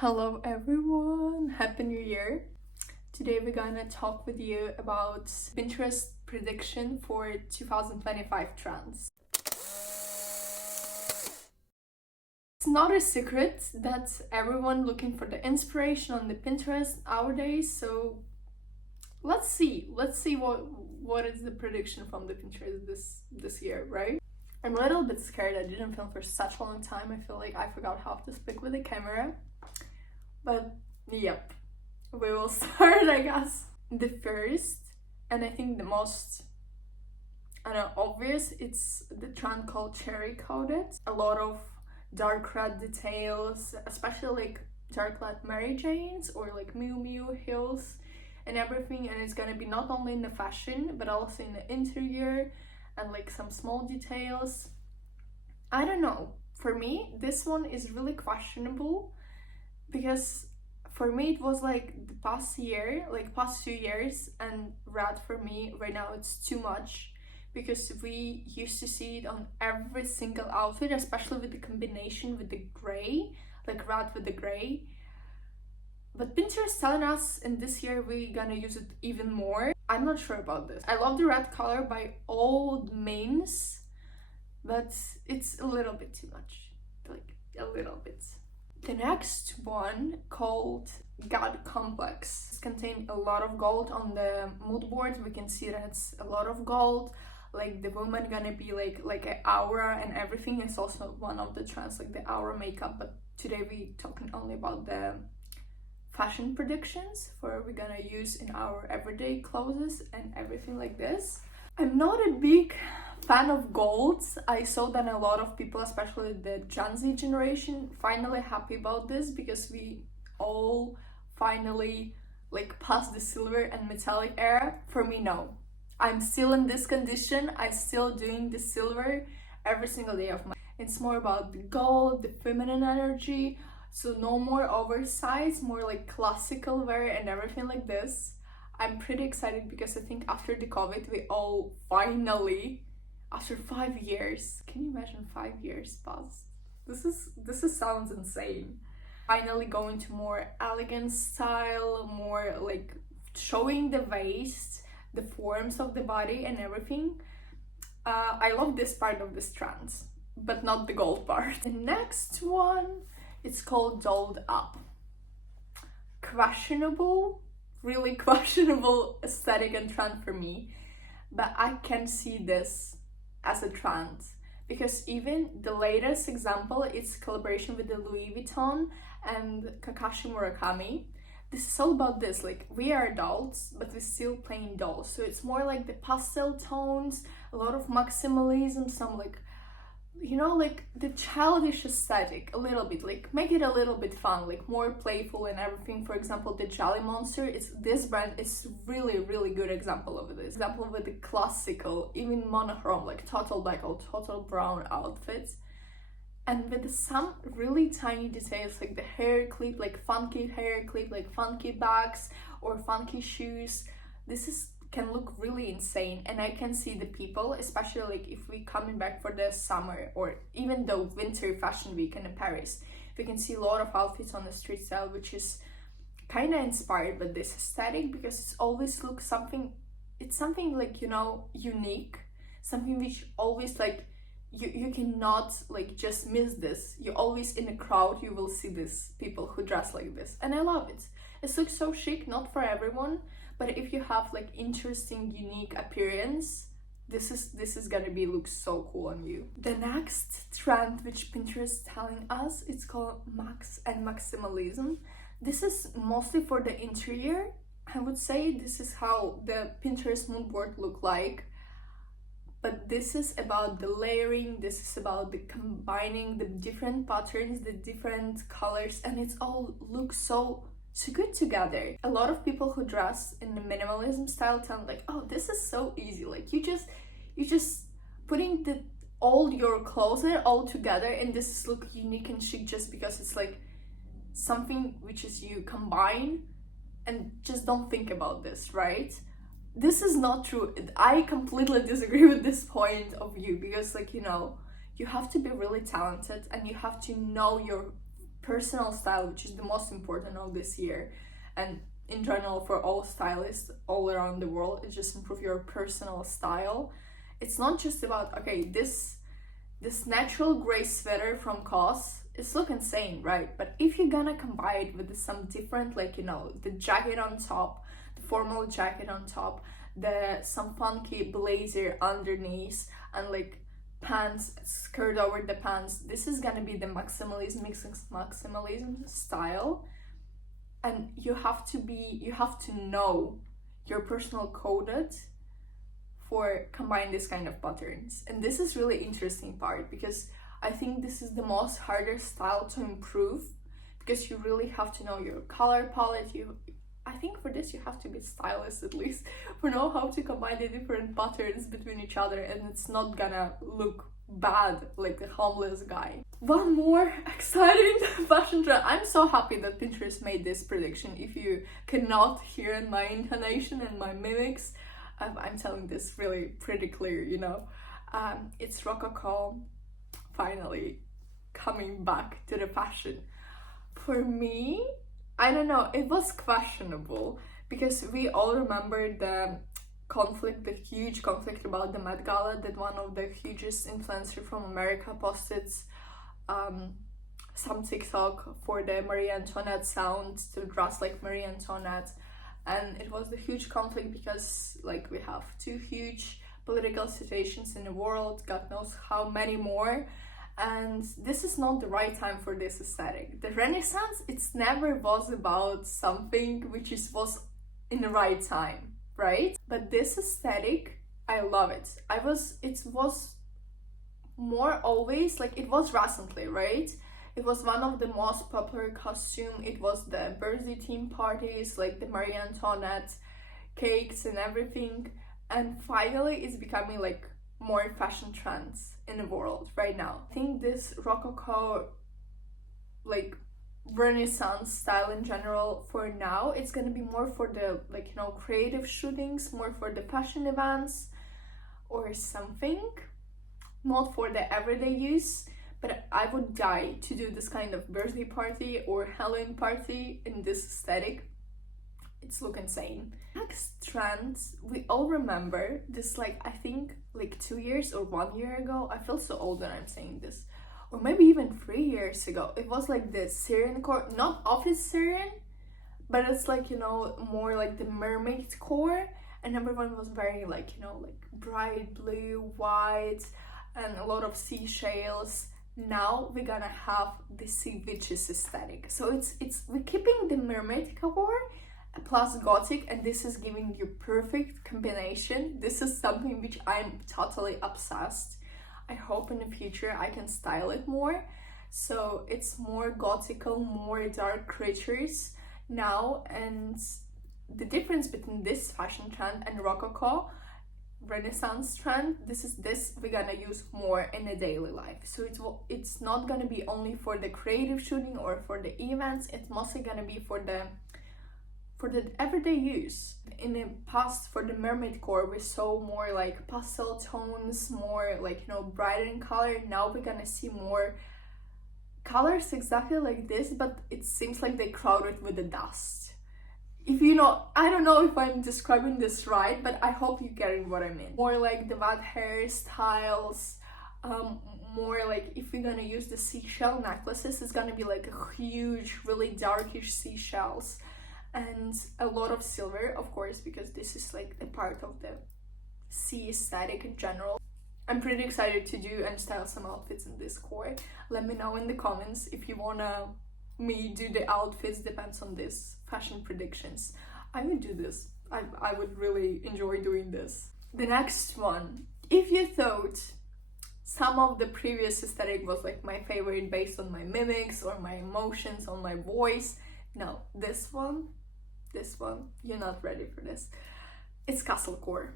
Hello everyone, Happy New Year. Today we're gonna talk with you about Pinterest prediction for 2025 trends. It's not a secret that everyone looking for the inspiration on the Pinterest nowadays, so let's see what is the prediction from the Pinterest this year, right? I'm a little bit scared. I didn't film for such a long time. I feel like I forgot how to speak with the camera. But yep, we will start, I guess. The first, and I think the most, obvious, it's the trend called cherry coated. A lot of dark red details, especially like dark red Mary Janes or like Miu Miu heels and everything. And it's gonna be not only in the fashion, but also in the interior and like some small details. I don't know. For me, this one is really questionable, because for me it was like the past 2 years, and red for me right now it's too much, because we used to see it on every single outfit, especially with the combination with the gray, like red with the gray. But Pinterest telling us in this year we're gonna use it even more. I'm not sure about this. I love the red color by all means, but it's a little bit too much, like a little bit. The next one, called God Complex, contains a lot of gold. On the mood board we can see that it's a lot of gold, like the woman gonna be like an aura and everything. It's also one of the trends, like the aura makeup, but today we talking only about the fashion predictions for we're gonna use in our everyday clothes and everything like this. I'm not a big fan of golds. I saw that a lot of people, especially the Gen Z generation, finally happy about this, because we all finally like passed the silver and metallic era. For me, no. I'm still in this condition. I'm still doing the silver every single day of my life. It's more about the gold, the feminine energy. So no more oversized, more like classical wear and everything like this. I'm pretty excited because I think after the COVID, we all finally, after 5 years, can you imagine 5 years passed? This is sounds insane. Finally going to more elegant style, more like showing the waist, the forms of the body and everything. I love this part of this trend, but not the gold part. The next one, it's called dolled up. Questionable, really questionable aesthetic and trend for me, but I can see this as a trend, because even the latest example, it's collaboration with the Louis Vuitton and Kakashi Murakami. This is all about this, like we are adults but we're still playing dolls, so it's more like the pastel tones, a lot of maximalism, some like, you know, like the childish aesthetic a little bit, like make it a little bit fun, like more playful and everything. For example, the Jelly Monster, it's this brand is really good example of this. Example with the classical, even monochrome, like total black or total brown outfits, and with some really tiny details, like the hair clip, like funky hair clip, like funky bags or funky shoes. This can look really insane, and I can see the people, especially like if we coming back for the summer or even the winter fashion week in Paris, we can see a lot of outfits on the street style, which is kind of inspired by this aesthetic, because it's always looks something, it's something like, you know, unique, something which always like you cannot like just miss this. You always in a crowd you will see this people who dress like this, and I love it. It looks so chic, not for everyone, but if you have like interesting, unique appearance, this is gonna be look so cool on you. The next trend which Pinterest is telling us, it's called maximalism. This is mostly for the interior. I would say this is how the Pinterest mood board look like. But this is about the layering, this is about the combining the different patterns, the different colors, and it's all looks so good together. A lot of people who dress in the minimalism style tell me like, oh, this is so easy, like you just putting all your clothes all together, and this is look unique and chic just because it's like something which is you combine, and just don't think about this, right? This is not true. I completely disagree with this point of view, because like, you know, you have to be really talented and you have to know your personal style, which is the most important of this year, and in general for all stylists all around the world, is just improve your personal style. It's not just about, okay, this natural gray sweater from COS, it's look insane, right? But if you're gonna combine it with some different, like, you know, the jacket on top, the formal jacket on top, some funky blazer underneath, and like pants, skirt over the pants, this is gonna be the maximalism style. And you have to know your personal coded for combine this kind of patterns. And this is really interesting part, because I think this is the most harder style to improve, because you really have to know your color palette. I think for this you have to be stylist at least, for know how to combine the different patterns between each other, and it's not gonna look bad like the homeless guy. One more exciting fashion trend. I'm so happy that Pinterest made this prediction. If you cannot hear my intonation and my mimics, I'm telling this really pretty clear, you know. It's Rococo finally coming back to the fashion. For me, I don't know, it was questionable, because we all remember the huge conflict about the Met Gala, that one of the hugest influencers from America posted some TikTok for the Marie Antoinette sound to dress like Marie Antoinette. And it was the huge conflict because, like, we have two huge political situations in the world, God knows how many more, and this is not the right time for this aesthetic. The Renaissance, it's never was about something which was in the right time, right? But this aesthetic, I love it. It was more always, like, it was recently, right? It was one of the most popular costume. It was the birthday theme parties, like the Marie Antoinette cakes and everything. And finally, it's becoming like more fashion trends in the world right now. I think this Rococo, like Renaissance style in general, for now, it's gonna be more for the, like, you know, creative shootings, more for the fashion events or something, not for the everyday use. But I would die to do this kind of birthday party or Halloween party in this aesthetic. It's look insane. Next trend, we all remember this, like, I think like 2 years or 1 year ago. I feel so old when I'm saying this. Or maybe even 3 years ago. It was like the Syrian core, not office Syrian, but it's like, you know, more like the mermaid core. And everyone was wearing, like, you know, like bright blue, white, and a lot of seashells. Now we're gonna have the sea witches aesthetic. So we're keeping the mermaid core plus gothic, and this is giving you perfect combination. This is something which I'm totally obsessed. I hope in the future I can style it more. So it's more gothical, more dark creatures now. And the difference between this fashion trend and Rococo Renaissance trend, this we're gonna use more in a daily life. So it's not gonna be only for the creative shooting or for the events. It's mostly gonna be for the everyday use. In the past, for the mermaid core, we saw more like pastel tones, more like, you know, brighter in color. Now we're gonna see more colors exactly like this, but it seems like they crowded with the dust. If you know, I don't know if I'm describing this right, but I hope you're getting what I mean. More like the wet hairstyles, more like if we're gonna use the seashell necklaces, it's gonna be like a huge, really darkish seashells, and a lot of silver, of course, because this is like a part of the sea aesthetic in general. I'm pretty excited to do and style some outfits in this core. Let me know in the comments if you wanna me do the outfits, depends on this fashion predictions. I would do this. I would really enjoy doing this. The next one, if you thought some of the previous aesthetic was like my favorite based on my mimics or my emotions, on my voice, no, this one, you're not ready for this. It's castlecore.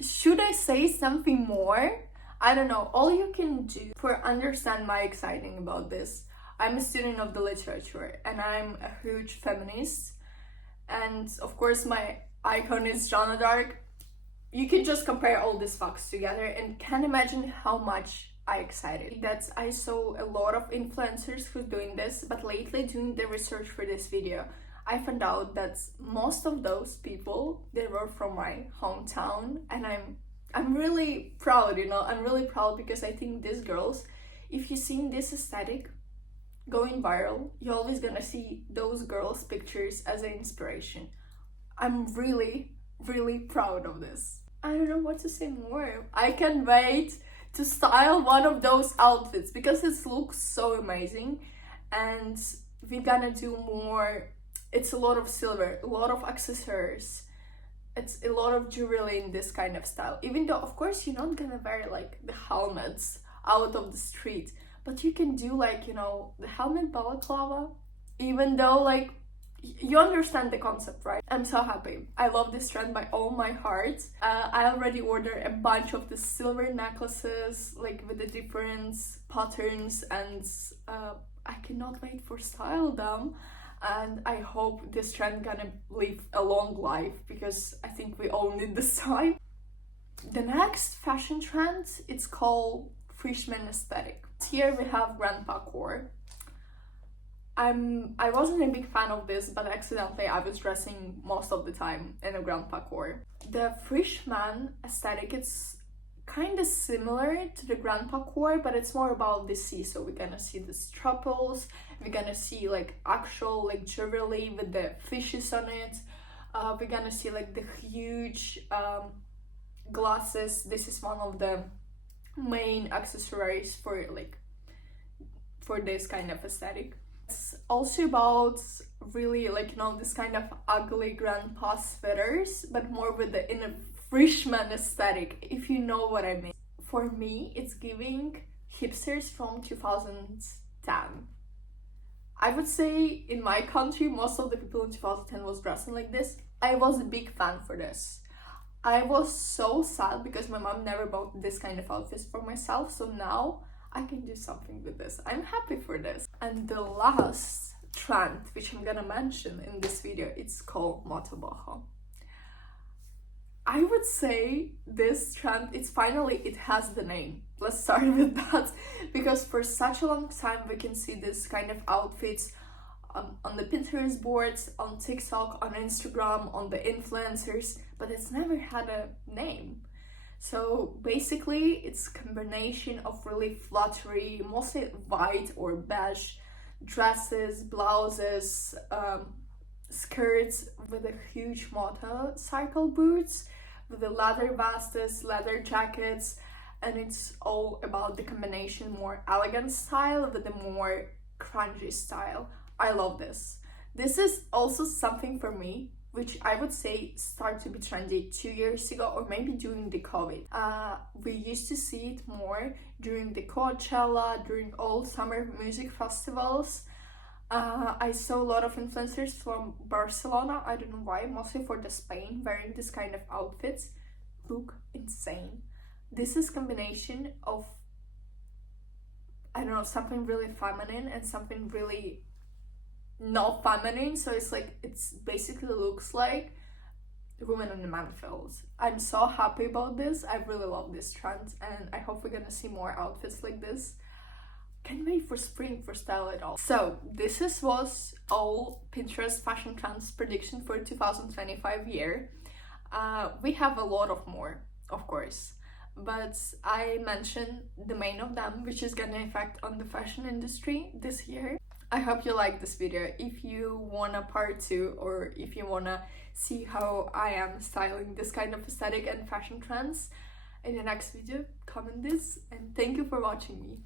Should I say something more? I don't know. All you can do for understand my exciting about this, I'm a student of the literature and I'm a huge feminist, and of course my icon is Joanna d'Arc. You can just compare all these facts together and can imagine how much I excited. That I saw a lot of influencers who's doing this, but lately doing the research for this video, I found out that most of those people, they were from my hometown, and I'm really proud, you know, I'm really proud because I think these girls, if you see this aesthetic going viral, you're always gonna see those girls' pictures as an inspiration. I'm really, really proud of this. I don't know what to say more. I can't wait to style one of those outfits because it looks so amazing, and we're gonna do more. It's a lot of silver, a lot of accessories, it's a lot of jewelry in this kind of style. Even though of course you're not gonna wear like the helmets out of the street, but you can do like, you know, the helmet balaclava, even though like you understand the concept, right? I'm so happy. I love this trend by all my heart. I already ordered a bunch of the silver necklaces, like with the different patterns, and I cannot wait for style them. And I hope this trend gonna live a long life because I think we all need this time. The next fashion trend, it's called freshman aesthetic. Here we have Grandpacore. I wasn't a big fan of this, but accidentally I was dressing most of the time in a Grandpacore. The freshman aesthetic, it's kind of similar to the Grandpacore, but it's more about the sea. So we're gonna see the straples, we're gonna see like actual like jewelry with the fishes on it. We're gonna see like the huge glasses. This is one of the main accessories for this kind of aesthetic. It's also about really like, you know, this kind of ugly grandpa sweaters, but more with the in a freshman aesthetic, if you know what I mean. For me, it's giving hipsters from 2010. I would say in my country, most of the people in 2010 was dressing like this. I was a big fan for this. I was so sad because my mom never bought this kind of outfits for myself, so now I can do something with this. I'm happy for this. And the last trend, which I'm gonna mention in this video, it's called Moto. I would say this trend, it has the name. Let's start with that, because for such a long time we can see this kind of outfits on the Pinterest boards, on TikTok, on Instagram, on the influencers, but it's never had a name. So basically it's a combination of really fluttery, mostly white or beige dresses, blouses, skirts with a huge motorcycle boots, with the leather vests, leather jackets, and it's all about the combination more elegant style with the more grungy style. I love this. This is also something for me, which I would say started to be trendy 2 years ago, or maybe during the COVID. We used to see it more during the Coachella, during all summer music festivals. I saw a lot of influencers from Barcelona, I don't know why, mostly for the Spain, wearing this kind of outfits. Look insane. This is combination of, I don't know, something really feminine and something really not feminine, so it's like, it's basically looks like women in the man fields. I'm so happy about this. I really love this trend, and I hope we're gonna see more outfits like this. Can't wait for spring for style at all. So this was all Pinterest fashion trends prediction for 2025 year. We have a lot of more, of course, but I mentioned the main of them, which is gonna affect on the fashion industry this year. I hope you like this video. If you want a part 2, or if you wanna see how I am styling this kind of aesthetic and fashion trends in the next video, comment this, and thank you for watching me.